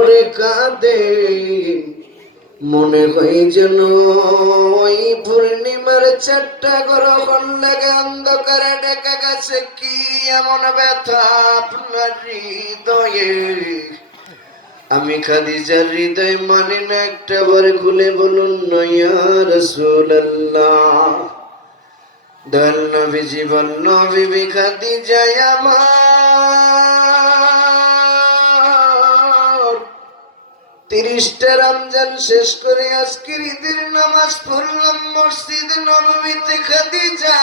করে কাঁদে, মনে হয় যেন ওই পূর্ণিমার 4টা গ্রহণ লাগে অন্ধকারে ঢেকে গেছে। কি এমন ব্যথা আপনার হৃদয়ে? আমি খাদিজার হৃদয় মানি না, একটা বার খুলে বলুন না ইয়া রাসূলুল্লাহ। দয়াল নবীজি বলল, বিবি খাদিজা আমার 30টা রমজান শেষ করে আজকের ঈদের নামাজ পড়লাম মসজিদে নববীতে। খাদিজা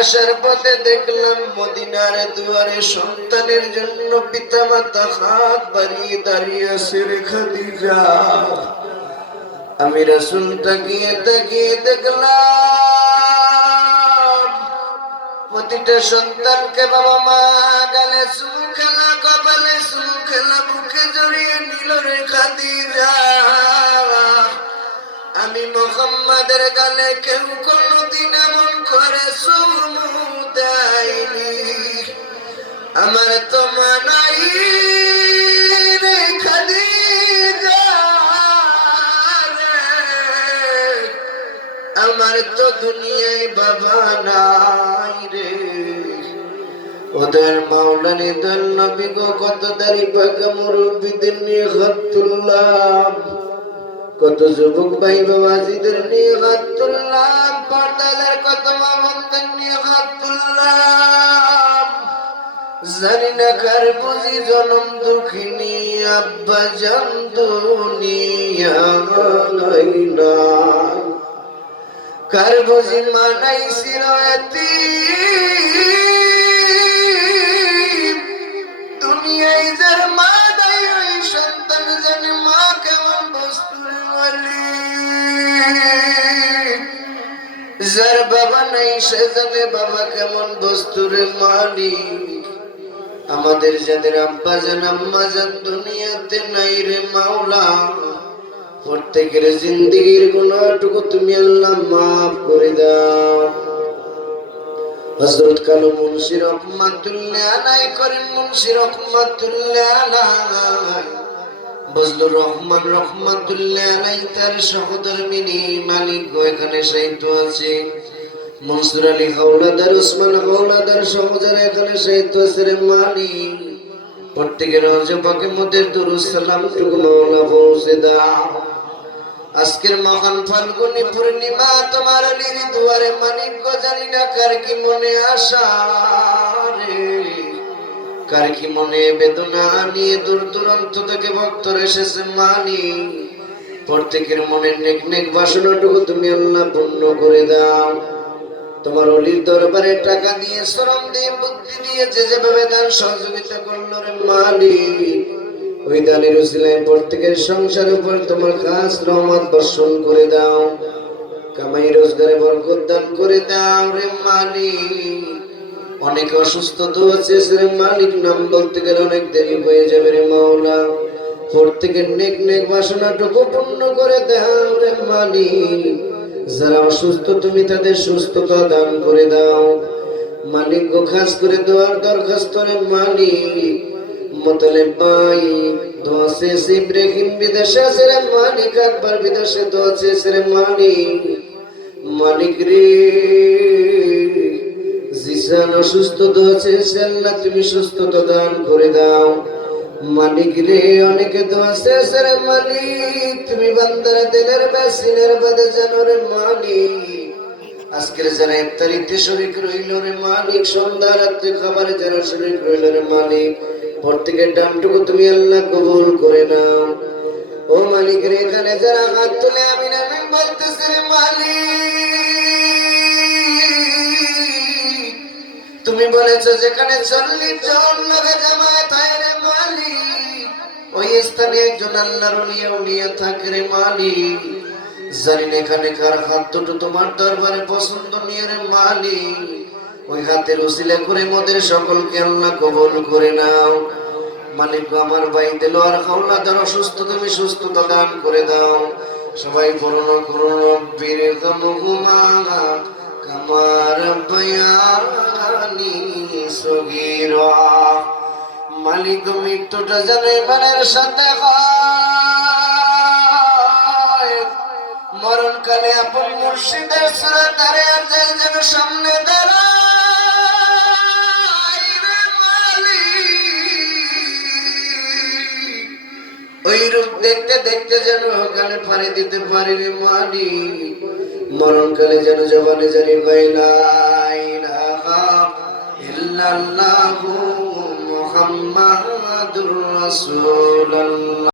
আসার পথে দেখলাম মদিনার দুয়ারে সন্তানের জন্য পিতামাতা হাত বাড়িয়ে দাঁড়িয়ে আছে রে খাদিজা। আমি রাসূল তাকিয়ে তাকিয়ে দেখলাম প্রতিটা সন্তানকে বাবা মা গালে চুমু খেলা, কপালে চুমু খেলা, বুকে জড়িয়ে নিল রে খাদিজা। আমি মুহাম্মাদের গালে কেউ কোনদিন এমন করে চুমু দেয়নি। আমার তো মানাই রে খাদিজা রে, আমার তো দুনিয়ায় বাবা নাই রে। ওদের মাওলানি দল নবী গো, কত দাড়ি পাকা মুরব্বীদের নিয়ে হাত তুললাম, কত যুবক ভাই বাবাজিদের নিয়ে হাত তুললাম, পর্দালের কত মা বোনদের নিয়ে হাত তুললাম। জানি না কার বুঝি জনম দুঃখিনী আব্বা জান দুনিয়ায় নাই, কার বুঝি মানাই সিরায়াতীম। দুনিয়ায় যার মা নাই ওই সন্তান জানে মা কেমন বস্তুর মালিক, যার বাবা নাই সে জানে বাবা কেমন বস্তুর মালিক। আমাদের যাদের আব্বা জান আম্মা জান দুনিয়াতে নাই রে মাওলা, প্রত্যেকের জিন্দেগির গুনাহটুকু তুমি আল্লাহ মাফ করে দাও। হযরত কালো মুন্সি রহমাতুল্লাহ আলাইহি করেন, মুন্সি রহমাতুল্লাহ আলাইহি বজলুর রহমান রহমাতুল্লাহ আলাইহি তার সহধর্মিনী মালিক গো এখানে সাহিত্য আছে। মনসুর আলী হাওলাদার, ওসমান হাওলাদার সহজারা এখানে সাহিত্য আছে রে মালিক। প্রত্যেকের রওজা পাকে মধ্যে দুরূদ সালাম টুকু মাওলা পৌঁছে দাও। আজকের মহান ফাল্গুনী পূর্ণিমা তোমার অলির দুয়ারে মানিক গো, জানি না কার কি মনে আশা রে, কার কি মনে বেদনা নিয়ে দূর দূরান্ত থেকে ভক্তরা এসেছে মালিক। প্রত্যেকের মনের নেক নেক বাসনাটুকু তুমি আল্লাহ পূর্ণ করে দাও। তোমার অলির দরবারে টাকা দিয়ে, শ্রম দিয়ে, বুদ্ধি দিয়ে যে যেভাবে দান সহযোগিতা করলো রে মালিক, ওই দানের উসিলায় প্রত্যেকের সংসারের উপর তোমার খাস রহমত বর্ষণ করে দাও। কামাই রোজগারে বরকত দান করে দাও রে মালিক। অনেক অসুস্থ তো আছে রে মালিক, নাম বলতে গেলে অনেক দেরি হয়ে যাবে রে মাওলা। প্রত্যেকের নেক নেক বাসনাটুকু পূর্ণ করে দাও রে মালিক। যারা অসুস্থ তুমি তাদের সুস্থতা দান করে দাও মালিক গো। খাস করে দোয়ার দরখাস্ত রে মালিক। মোতালেব ভাই দোয়া চেয়েছে, ইব্রাহিম বিদেশে আছে রে মালিক, আকবর বিদেশে দোয়া চেয়েছে রে মালিক। মালিক রে জিসান অসুস্থ দোয়া চেয়েছে, আল্লাহ তুমি সুস্থতা দান করে দাও মালিক রে। অনেকে দোয়া চেয়েছে রে মালিক, তুমি বান্দারা দিলের বাসিনের বাদে জানো রে মালিক। আজকের যারা ইফতারিতে শরীক রইল রে মালিক, সন্ধ্যা রাত্রে খাবারে যারা শরীক রইল রে মালিক, প্রত্যেকের দানটুকু তুমি আল্লাহ কবুল করে নাও ও মালিক রে। এখানে যারা হাত তুলে আমিন আমিন বলতেছে রে মালিক, তুমি বলেছো যেখানে 40 জন লোকে জামায়াত হয় রে মালিক, ওই স্থানে একজন আল্লাহর ওলিয়া থাকে রে মালিক। জানি না এখানে কার হাত দুটো তোমার দরবারে পছন্দ নিয়ে রে মালিক, ওই হাতের উসিলা করে মোদের সকলকে আল্লাহ কবুল করে নাও মালিক। আমার ভাই দেলোয়ার হাওলাদার অসুস্থ, তুমি সুস্থতা দান করে দাও। সবাই করুণা করুণা বীর গমহুমা কামার বয়ানি সগীরা মালিক মৃত্যুটা যেন ইমানের সাথে হয়। মরণকালে আপন মুর্শিদের সুরত আরে আজল যেন সামনে দাঁড়ায় রে মালিক। ওই রূপ দেখতে দেখতে যেন গালে পানি দিতে পারি রে মালিক। মরণকালে যেন জবানে জারি হয় লা ইলাহা ইল্লাল্লাহু মুহাম্মাদুর রাসূলুল্লাহ।